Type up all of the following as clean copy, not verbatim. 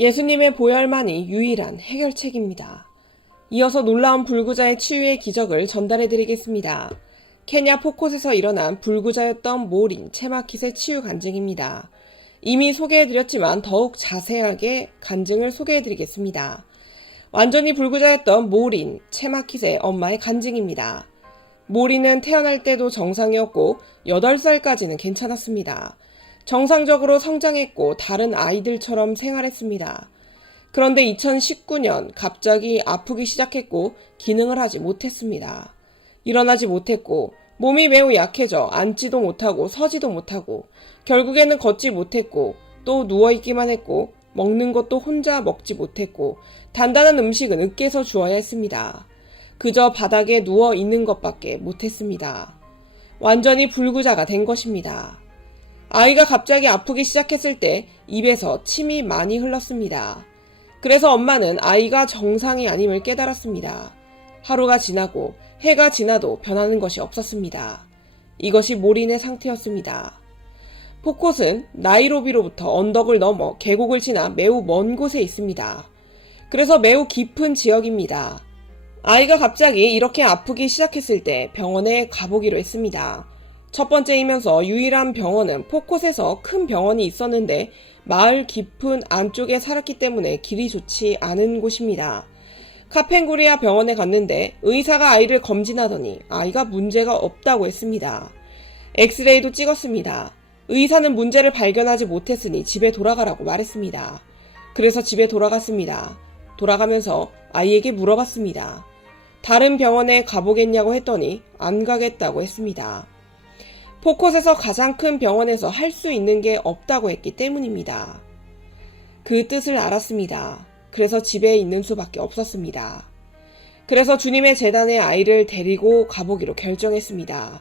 예수님의 보혈만이 유일한 해결책입니다. 이어서 놀라운 불구자의 치유의 기적을 전달해드리겠습니다. 케냐 포콧에서 일어난 불구자였던 모린 체마킷의 치유 간증입니다. 이미 소개해드렸지만 더욱 자세하게 간증을 소개해드리겠습니다. 완전히 불구자였던 모린 체마킷의 엄마의 간증입니다. 모린은 태어날 때도 정상이었고 8살까지는 괜찮았습니다. 정상적으로 성장했고 다른 아이들처럼 생활했습니다. 그런데 2019년 갑자기 아프기 시작했고 기능을 하지 못했습니다. 일어나지 못했고 몸이 매우 약해져 앉지도 못하고 서지도 못하고 결국에는 걷지 못했고 또 누워있기만 했고 먹는 것도 혼자 먹지 못했고 단단한 음식은 으깨서 주어야 했습니다. 그저 바닥에 누워 있는 것밖에 못했습니다. 완전히 불구자가 된 것입니다. 아이가 갑자기 아프기 시작했을 때 입에서 침이 많이 흘렀습니다. 그래서 엄마는 아이가 정상이 아님을 깨달았습니다. 하루가 지나고 해가 지나도 변하는 것이 없었습니다. 이것이 모린의 상태였습니다. 포콧은 나이로비로부터 언덕을 넘어 계곡을 지나 매우 먼 곳에 있습니다. 그래서 매우 깊은 지역입니다. 아이가 갑자기 이렇게 아프기 시작했을 때 병원에 가보기로 했습니다. 첫 번째이면서 유일한 병원은 포콧에서 큰 병원이 있었는데 마을 깊은 안쪽에 살았기 때문에 길이 좋지 않은 곳입니다. 카펜구리아 병원에 갔는데 의사가 아이를 검진하더니 아이가 문제가 없다고 했습니다. 엑스레이도 찍었습니다. 의사는 문제를 발견하지 못했으니 집에 돌아가라고 말했습니다. 그래서 집에 돌아갔습니다. 돌아가면서 아이에게 물어봤습니다. 다른 병원에 가보겠냐고 했더니 안 가겠다고 했습니다. 포콧에서 가장 큰 병원에서 할 수 있는 게 없다고 했기 때문입니다. 그 뜻을 알았습니다. 그래서 집에 있는 수밖에 없었습니다. 그래서 주님의 재단에 아이를 데리고 가보기로 결정했습니다.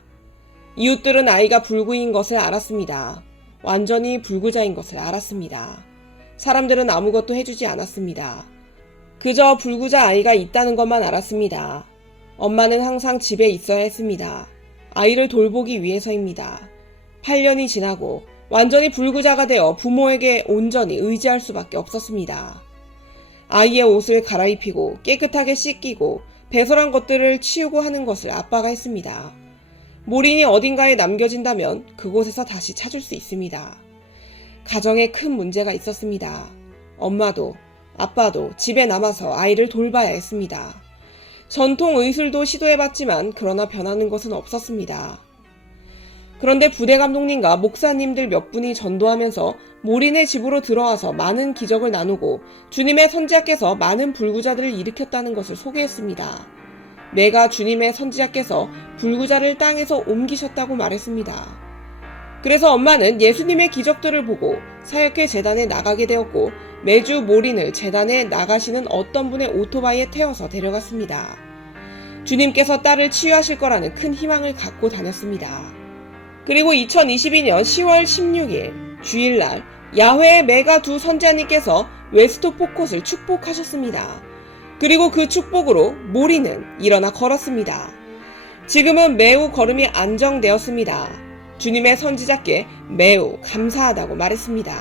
이웃들은 아이가 불구인 것을 알았습니다. 완전히 불구자인 것을 알았습니다. 사람들은 아무것도 해주지 않았습니다. 그저 불구자 아이가 있다는 것만 알았습니다. 엄마는 항상 집에 있어야 했습니다. 아이를 돌보기 위해서입니다. 8년이 지나고 완전히 불구자가 되어 부모에게 온전히 의지할 수밖에 없었습니다. 아이의 옷을 갈아입히고 깨끗하게 씻기고 배설한 것들을 치우고 하는 것을 아빠가 했습니다. 모린이 어딘가에 남겨진다면 그곳에서 다시 찾을 수 있습니다. 가정에 큰 문제가 있었습니다. 엄마도 아빠도 집에 남아서 아이를 돌봐야 했습니다. 전통 의술도 시도해봤지만 그러나 변하는 것은 없었습니다. 그런데 부대 감독님과 목사님들 몇 분이 전도하면서 모린의 집으로 들어와서 많은 기적을 나누고 주님의 선지자께서 많은 불구자들을 일으켰다는 것을 소개했습니다. 내가 주님의 선지자께서 불구자를 땅에서 옮기셨다고 말했습니다. 그래서 엄마는 예수님의 기적들을 보고 사역회 재단에 나가게 되었고 매주 모린을 재단에 나가시는 어떤 분의 오토바이에 태워서 데려갔습니다. 주님께서 딸을 치유하실 거라는 큰 희망을 갖고 다녔습니다. 그리고 2022년 10월 16일 주일날 야훼의 메가 두 선지자님께서 웨스트 포콧을 축복하셨습니다. 그리고 그 축복으로 모린은 일어나 걸었습니다. 지금은 매우 걸음이 안정되었습니다. 주님의 선지자께 매우 감사하다고 말했습니다.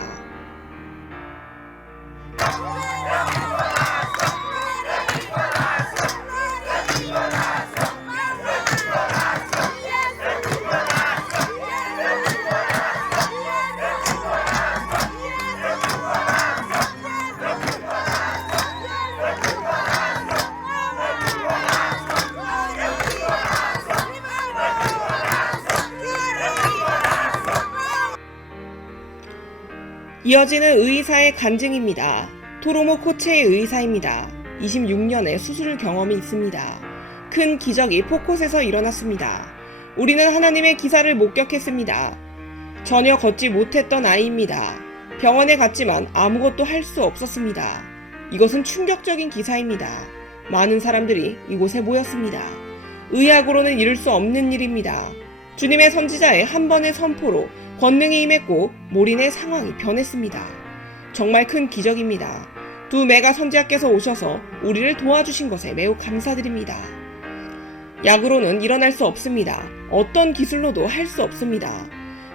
이어지는 의사의 간증입니다. 토로모 코체의 의사입니다. 26년의 수술 경험이 있습니다. 큰 기적이 포콧에서 일어났습니다. 우리는 하나님의 기사를 목격했습니다. 전혀 걷지 못했던 아이입니다. 병원에 갔지만 아무것도 할 수 없었습니다. 이것은 충격적인 기사입니다. 많은 사람들이 이곳에 모였습니다. 의학으로는 이룰 수 없는 일입니다. 주님의 선지자의 한 번의 선포로 권능이 임했고 모린의 상황이 변했습니다. 정말 큰 기적입니다. 두 메가 선지자께서 오셔서 우리를 도와주신 것에 매우 감사드립니다. 약으로는 일어날 수 없습니다. 어떤 기술로도 할 수 없습니다.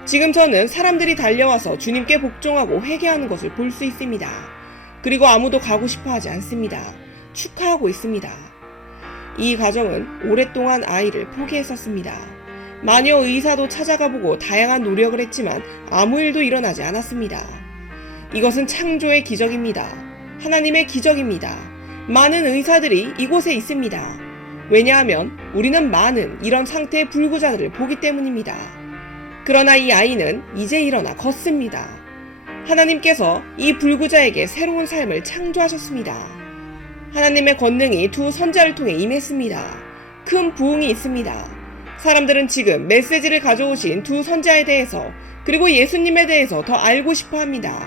지금 저는 사람들이 달려와서 주님께 복종하고 회개하는 것을 볼 수 있습니다. 그리고 아무도 가고 싶어 하지 않습니다. 축하하고 있습니다. 이 가정은 오랫동안 아이를 포기했었습니다. 마녀 의사도 찾아가 보고 다양한 노력을 했지만 아무 일도 일어나지 않았습니다. 이것은 창조의 기적입니다. 하나님의 기적입니다. 많은 의사들이 이곳에 있습니다. 왜냐하면 우리는 많은 이런 상태의 불구자들을 보기 때문입니다. 그러나 이 아이는 이제 일어나 걷습니다. 하나님께서 이 불구자에게 새로운 삶을 창조하셨습니다. 하나님의 권능이 두 선자를 통해 임했습니다. 큰 부흥이 있습니다. 사람들은 지금 메시지를 가져오신 두 선자에 대해서 그리고 예수님에 대해서 더 알고 싶어 합니다.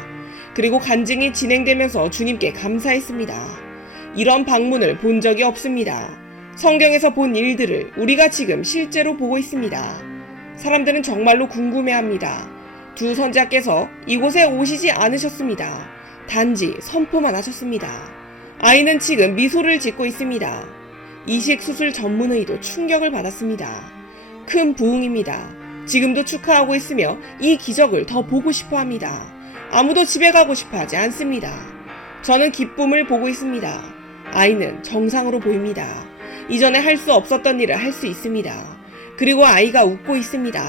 그리고 간증이 진행되면서 주님께 감사했습니다. 이런 방문을 본 적이 없습니다. 성경에서 본 일들을 우리가 지금 실제로 보고 있습니다. 사람들은 정말로 궁금해합니다. 두 선자께서 이곳에 오시지 않으셨습니다. 단지 선포만 하셨습니다. 아이는 지금 미소를 짓고 있습니다. 이식수술 전문의도 충격을 받았습니다. 큰 부흥입니다. 지금도 축하하고 있으며 이 기적을 더 보고 싶어 합니다. 아무도 집에 가고 싶어 하지 않습니다. 저는 기쁨을 보고 있습니다. 아이는 정상으로 보입니다. 이전에 할 수 없었던 일을 할 수 있습니다. 그리고 아이가 웃고 있습니다.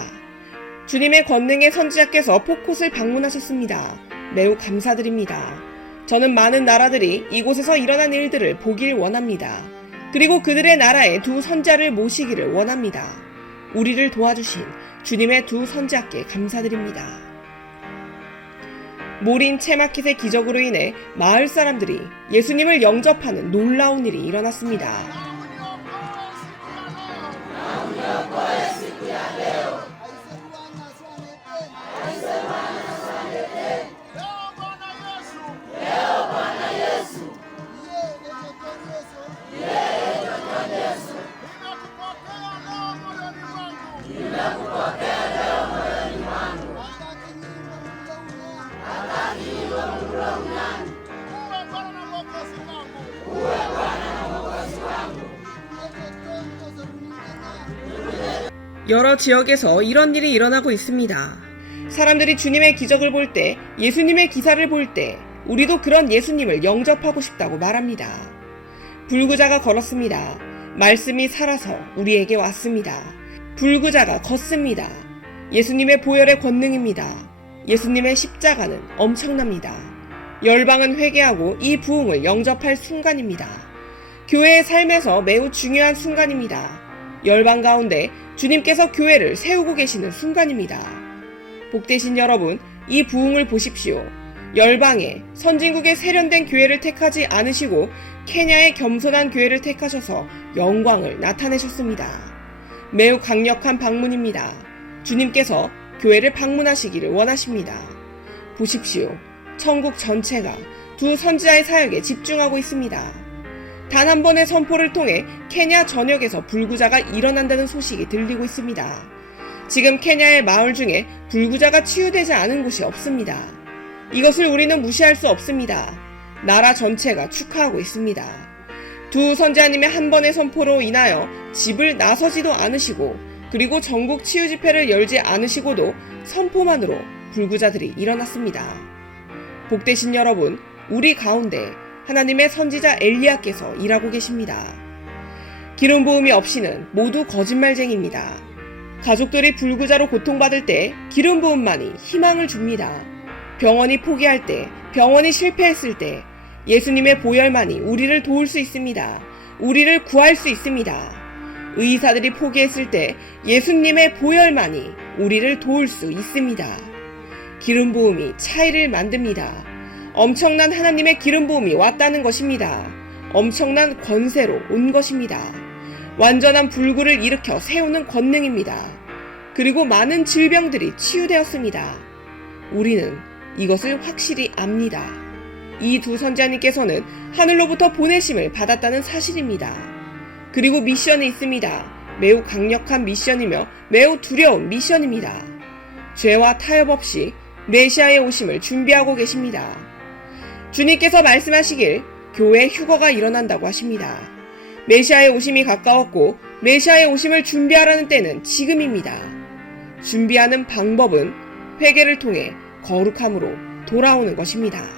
주님의 권능의 선지자께서 포콧을 방문하셨습니다. 매우 감사드립니다. 저는 많은 나라들이 이곳에서 일어난 일들을 보길 원합니다. 그리고 그들의 나라에 두 선자를 모시기를 원합니다. 우리를 도와주신 주님의 두 선자께 감사드립니다. 모린 채마킷의 기적으로 인해 마을 사람들이 예수님을 영접하는 놀라운 일이 일어났습니다. 여러 지역에서 이런 일이 일어나고 있습니다. 사람들이 주님의 기적을 볼 때, 예수님의 기사를 볼 때, 우리도 그런 예수님을 영접하고 싶다고 말합니다. 불구자가 걸었습니다. 말씀이 살아서 우리에게 왔습니다. 불구자가 걷습니다. 예수님의 보혈의 권능입니다. 예수님의 십자가는 엄청납니다. 열방은 회개하고 이 부흥을 영접할 순간입니다. 교회의 삶에서 매우 중요한 순간입니다. 열방 가운데 주님께서 교회를 세우고 계시는 순간입니다. 복되신 여러분, 이 부흥을 보십시오. 열방에 선진국의 세련된 교회를 택하지 않으시고 케냐의 겸손한 교회를 택하셔서 영광을 나타내셨습니다. 매우 강력한 방문입니다. 주님께서 교회를 방문하시기를 원하십니다. 보십시오. 천국 전체가 두 선지자의 사역에 집중하고 있습니다. 단 한 번의 선포를 통해 케냐 전역에서 불구자가 일어난다는 소식이 들리고 있습니다. 지금 케냐의 마을 중에 불구자가 치유되지 않은 곳이 없습니다. 이것을 우리는 무시할 수 없습니다. 나라 전체가 축하하고 있습니다. 두 선지자님의 한 번의 선포로 인하여 집을 나서지도 않으시고 그리고 전국 치유 집회를 열지 않으시고도 선포만으로 불구자들이 일어났습니다. 복되신 여러분, 우리 가운데 하나님의 선지자 엘리야께서 일하고 계십니다. 기름 부음이 없이는 모두 거짓말쟁이입니다. 가족들이 불구자로 고통받을 때 기름 부음만이 희망을 줍니다. 병원이 포기할 때, 병원이 실패했을 때 예수님의 보혈만이 우리를 도울 수 있습니다. 우리를 구할 수 있습니다. 의사들이 포기했을 때 예수님의 보혈만이 우리를 도울 수 있습니다. 기름 부음이 차이를 만듭니다. 엄청난 하나님의 기름 부음이 왔다는 것입니다. 엄청난 권세로 온 것입니다. 완전한 불구를 일으켜 세우는 권능입니다. 그리고 많은 질병들이 치유되었습니다. 우리는 이것을 확실히 압니다. 이 두 선지자님께서는 하늘로부터 보내심을 받았다는 사실입니다. 그리고 미션이 있습니다. 매우 강력한 미션이며 매우 두려운 미션입니다. 죄와 타협 없이 메시아의 오심을 준비하고 계십니다. 주님께서 말씀하시길 교회 휴거가 일어난다고 하십니다. 메시아의 오심이 가까웠고 메시아의 오심을 준비하라는 때는 지금입니다. 준비하는 방법은 회개를 통해 거룩함으로 돌아오는 것입니다.